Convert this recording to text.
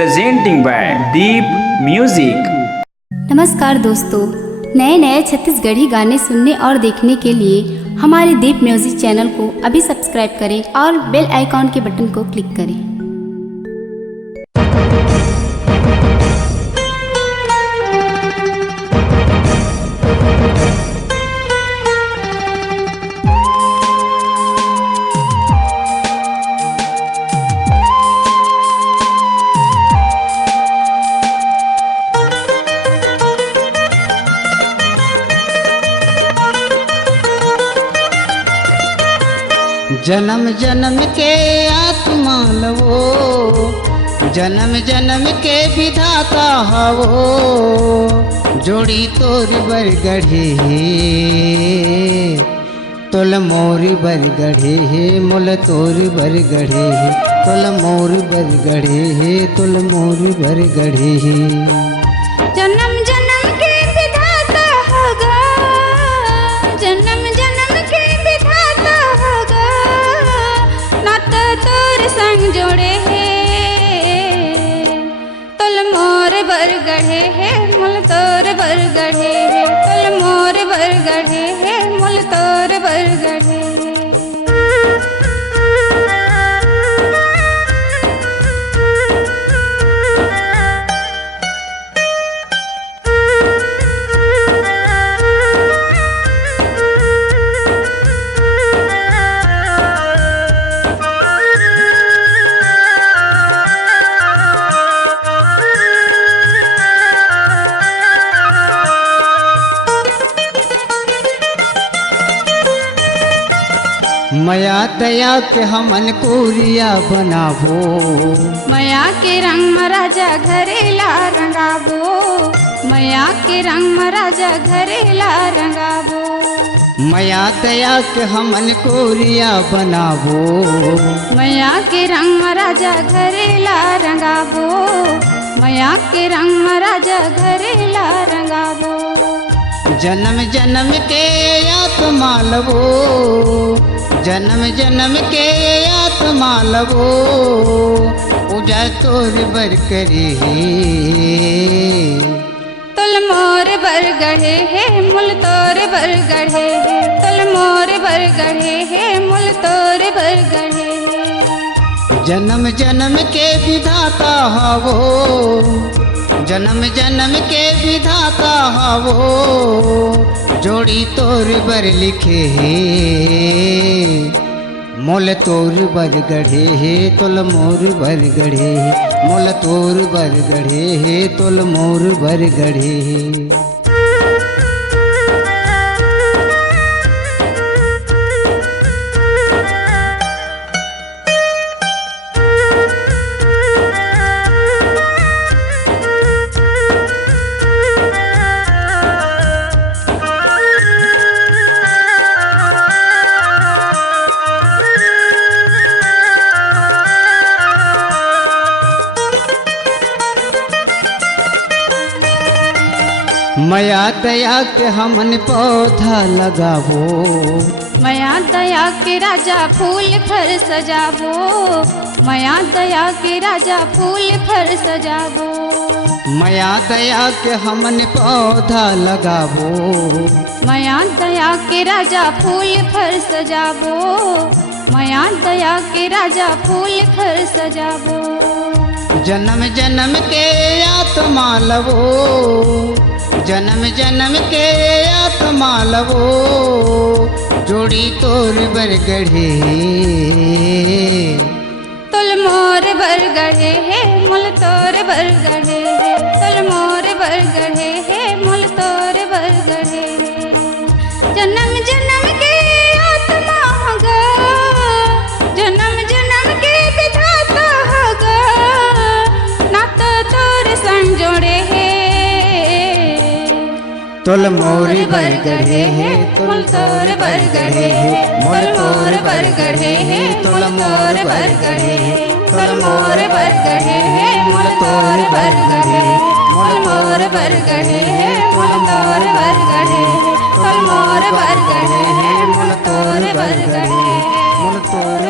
presenting by Deep Music। नमस्कार दोस्तों, नए नए छत्तीसगढ़ी गाने सुनने और देखने के लिए हमारे दीप म्यूजिक चैनल को अभी सब्सक्राइब करें और बेल आइकॉन के बटन को क्लिक करें। जन्म जन्म के आत्मा लवो, जन्म जन्म के विधाता हवो, जोड़ी तोर बरगढ़े तोल मोर बरगढ़े मोल तोर बरगढ़े तोल मोर बरगढ़े तोल मोर बरगढ़े। जन्म जन्म के विधाता होगा, जन्म जन्म के विधाता होगा, नाता तोर संग जोड़े है तुल मोर बरगढ़े है मुल तोर बरगढ़े है तुल मोर बरगढ़े है मुल तोर बरगढ़े। मया दया के हमन कोरिया बनाबो, मया के रंग महाराजा घरेला रंगाबो, मया के रंग महाराजा घरेला रंगाबो। मया दया के हमन कोरिया बनाबो, मया के रंग महाराजा घरेला रंगाबो, मया के रंग महाराजा घरेला रंगाबो। जन्म जन्म के आत्मा लवो, जन्म जन्म के आत्मा लवो, पूजा तोर बर करे तुल मोर बरगढ़े है मुल तोर बरगढ़े है तुल मोर बरगढ़े है मुल तोर बरगढ़े। जन्म जन्म के विधाता हवो, जन्म जन्म के विधाता हवो, जोड़ी तोर बर लिखे मोल तोर बरगढ़े तुल मोर बरगढ़े मोल तोर बरगढ़े तुल मोर बरगढ़े। मया दया के हमन पौधा लगाबो, मया दया के राजा फूल फल सजाबो, मया दया के राजा फूल फल सजाबो। मया दया के हमन पौधा लगाबो, मया दया के राजा फूल फल सजाबो, मया दया के राजा फूल फल सजाबो। जन्म जन्म के आत्मा लवो, जन्म जन्म के आत्मा लवो, जोड़ी तोर बरगढ़े तुल मोर बरगढ़े है मुल तोर बरगढ़े है तुल मोर बरगढ़े है मुल तोर बरगढ़े। जन्म जन्म के आत्मा होगा, जन्म जन्म के विधाता होगा, नाता तोर संग जोड़े है तुल मोर बरगढ़े तुल तोर बरगढ़े मोल तोर बरगढ़े तुल मोर बरगढ़े तुल मोर बरगढ़े मोल तोर बरगढ़े मोल मोर बरगढ़े तुल मोर बरगढ़े तुल मोर बरगढ़े मोल तोर बरगढ़े मोल तोर